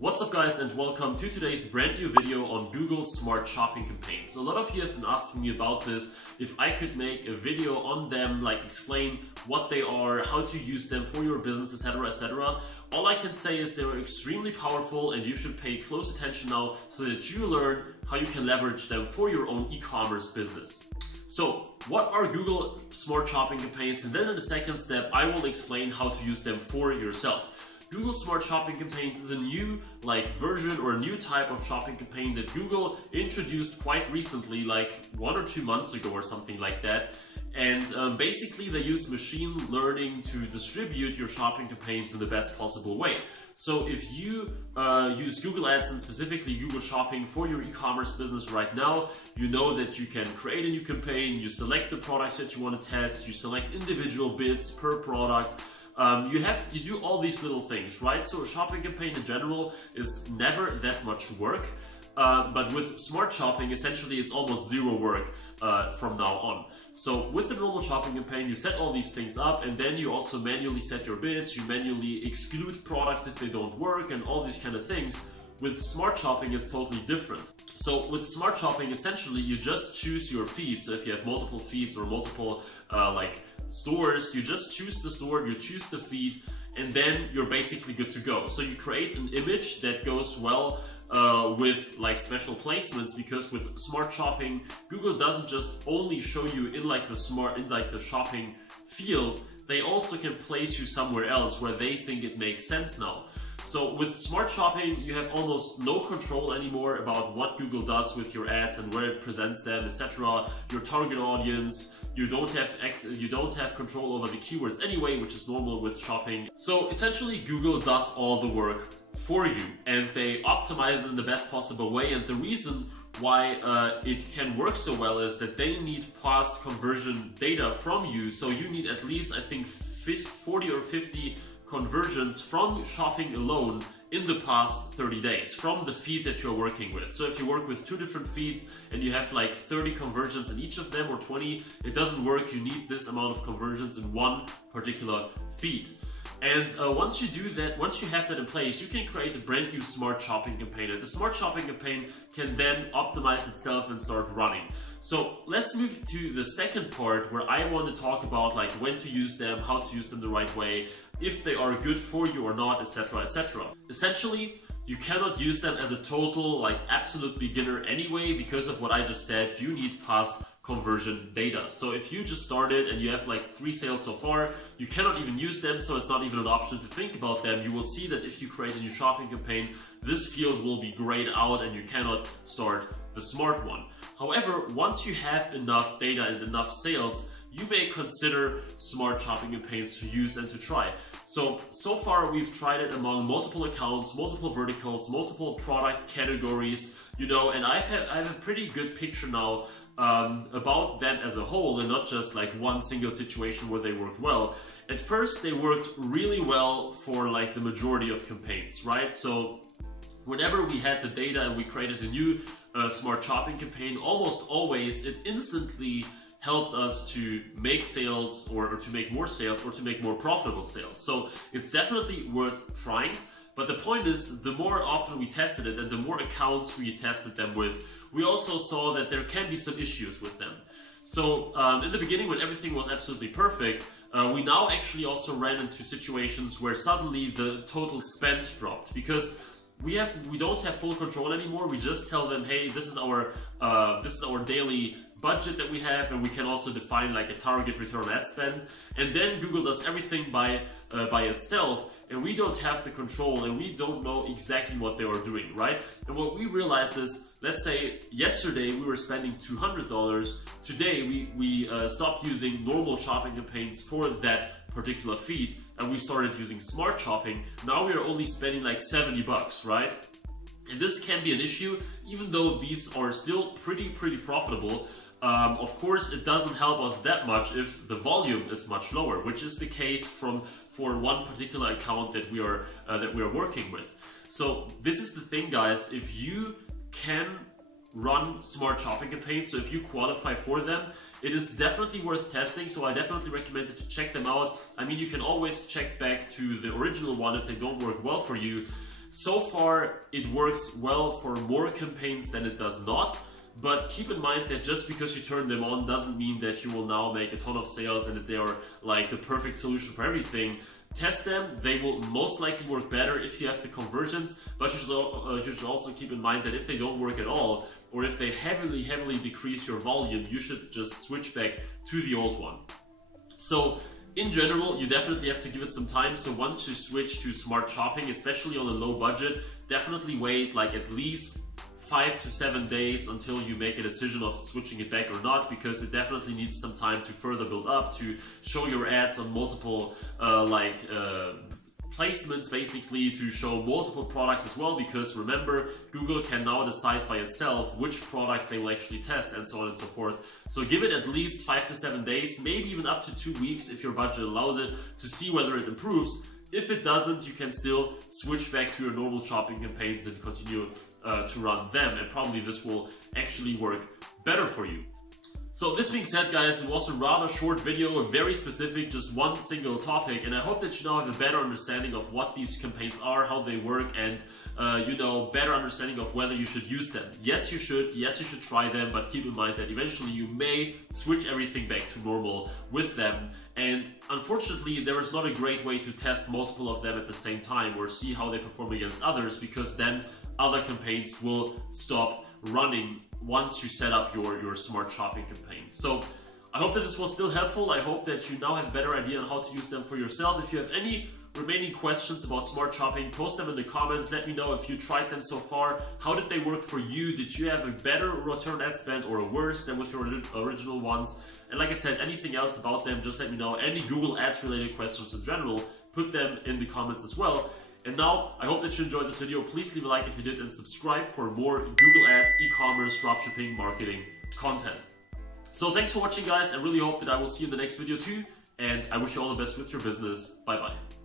What's up guys, and welcome to today's brand new video on Google Smart Shopping campaigns. A lot of you have been asking me about this, if I could make a video on them, like explain what they are, how to use them for your business, etc, etc. All I can say is they're extremely powerful and you should pay close attention now so that you learn how you can leverage them for your own e-commerce business. So, what are Google Smart Shopping campaigns? And then in the second step, I will explain how to use them for yourself. Google Smart Shopping campaigns is a new version or a new type of shopping campaign that Google introduced quite recently, like 1 or 2 months ago or something like that. And basically they use machine learning to distribute your shopping campaigns in the best possible way. So if you use Google Ads and specifically Google Shopping for your e-commerce business right now, you know that you can create a new campaign, you select the products that you want to test, you select individual bids per product. You do all these little things, right? So a shopping campaign in general is never that much work, but with Smart Shopping, essentially it's almost zero work from now on. So with a normal shopping campaign, you set all these things up, and then you also manually set your bids, you manually exclude products if they don't work, and all these kind of things. With Smart Shopping, it's totally different. So with Smart Shopping, essentially you just choose your feed. So if you have multiple feeds or multiple stores, you just choose the store, you choose the feed, and then you're basically good to go. So you create an image that goes well with special placements, because with Smart Shopping, Google doesn't just only show you in the shopping field, they also can place you somewhere else where they think it makes sense now. So with Smart Shopping, you have almost no control anymore about what Google does with your ads and where it presents them, etc. Your target audience, you don't have control over the keywords anyway, which is normal with shopping. So essentially Google does all the work for you, and they optimize it in the best possible way. And the reason why it can work so well is that they need past conversion data from you. So you need at least, I think, 40 or 50 conversions from shopping alone in the past 30 days from the feed that you're working with. So if you work with 2 different feeds and you have 30 conversions in each of them or 20, it doesn't work. You need this amount of conversions in one particular feed. And once you do that, once you have that in place, you can create a brand new Smart Shopping campaign. And the Smart Shopping campaign can then optimize itself and start running. So let's move to the second part, where I want to talk about when to use them, how to use them the right way, if they are good for you or not, etc, etc. Essentially, you cannot use them as a total absolute beginner anyway, because of what I just said. You need past conversion data. So if you just started and you have 3 sales so far, you cannot even use them, so it's not even an option to think about them. You will see that if you create a new shopping campaign, this field will be grayed out and you cannot start the smart one. However, once you have enough data and enough sales, you may consider Smart Shopping campaigns to use and to try. So far we've tried it among multiple accounts, multiple verticals, multiple product categories, and I have a pretty good picture now about them as a whole, and not just one single situation where they worked well. At first they worked really well for the majority of campaigns, right? So whenever we had the data and we created a new Smart Shopping campaign, almost always it instantly helped us to make sales or to make more sales or to make more profitable sales. So it's definitely worth trying. But the point is, the more often we tested it and the more accounts we tested them with, we also saw that there can be some issues with them. So in the beginning, when everything was absolutely perfect, we now actually also ran into situations where suddenly the total spend dropped, because we don't have full control anymore. We just tell them, hey, this is our daily budget that we have, and we can also define a target return on ad spend. And then Google does everything by itself, and we don't have the control, and we don't know exactly what they are doing, right? And what we realized is, let's say yesterday we were spending $200. Today we stopped using normal shopping campaigns for that particular feed, and we started using Smart Shopping. Now we are only spending $70, right? And this can be an issue, even though these are still pretty profitable. Of course, it doesn't help us that much if the volume is much lower, which is the case for one particular account that we are working with. So this is the thing, guys. If you can run Smart Shopping campaigns, so if you qualify for them, it is definitely worth testing. So I definitely recommend it to check them out. I mean, you can always check back to the original one if they don't work well for you. So far, it works well for more campaigns than it does not. But keep in mind that just because you turn them on doesn't mean that you will now make a ton of sales and that they are like the perfect solution for everything. Test them, they will most likely work better if you have the conversions, but you should also keep in mind that if they don't work at all, or if they heavily decrease your volume, you should just switch back to the old one. So in general, you definitely have to give it some time. So once you switch to smart shopping, especially on a low budget, definitely wait like at least 5 to 7 days until you make a decision of switching it back or not, because it definitely needs some time to further build up, to show your ads on multiple placements, basically to show multiple products as well, because remember, Google can now decide by itself which products they will actually test and so on and so forth. So give it at least 5 to 7 days, maybe even up to 2 weeks if your budget allows it, to see whether it improves. If it doesn't, you can still switch back to your normal shopping campaigns and continue to run them, and probably this will actually work better for you. So this being said, guys, it was a rather short video, very specific, just one single topic, and I hope that you now have a better understanding of what these campaigns are, how they work, and you know, better understanding of whether you should use them. Yes, you should try them, but keep in mind that eventually you may switch everything back to normal with them. And unfortunately, there is not a great way to test multiple of them at the same time or see how they perform against others, because then other campaigns will stop running once you set up your smart shopping campaign. So I hope that this was still helpful. I hope that you now have a better idea on how to use them for yourself. If you have any remaining questions about smart shopping, post them in the comments. Let me know if you tried them so far. How did they work for you? Did you have a better return ad spend or a worse than with your original ones? And like I said, anything else about them, just let me know. Any Google Ads related questions in general, put them in the comments as well. And now, I hope that you enjoyed this video. Please leave a like if you did, and subscribe for more Google Ads, e-commerce, dropshipping, marketing content. So thanks for watching, guys. I really hope that I will see you in the next video too. And I wish you all the best with your business. Bye bye.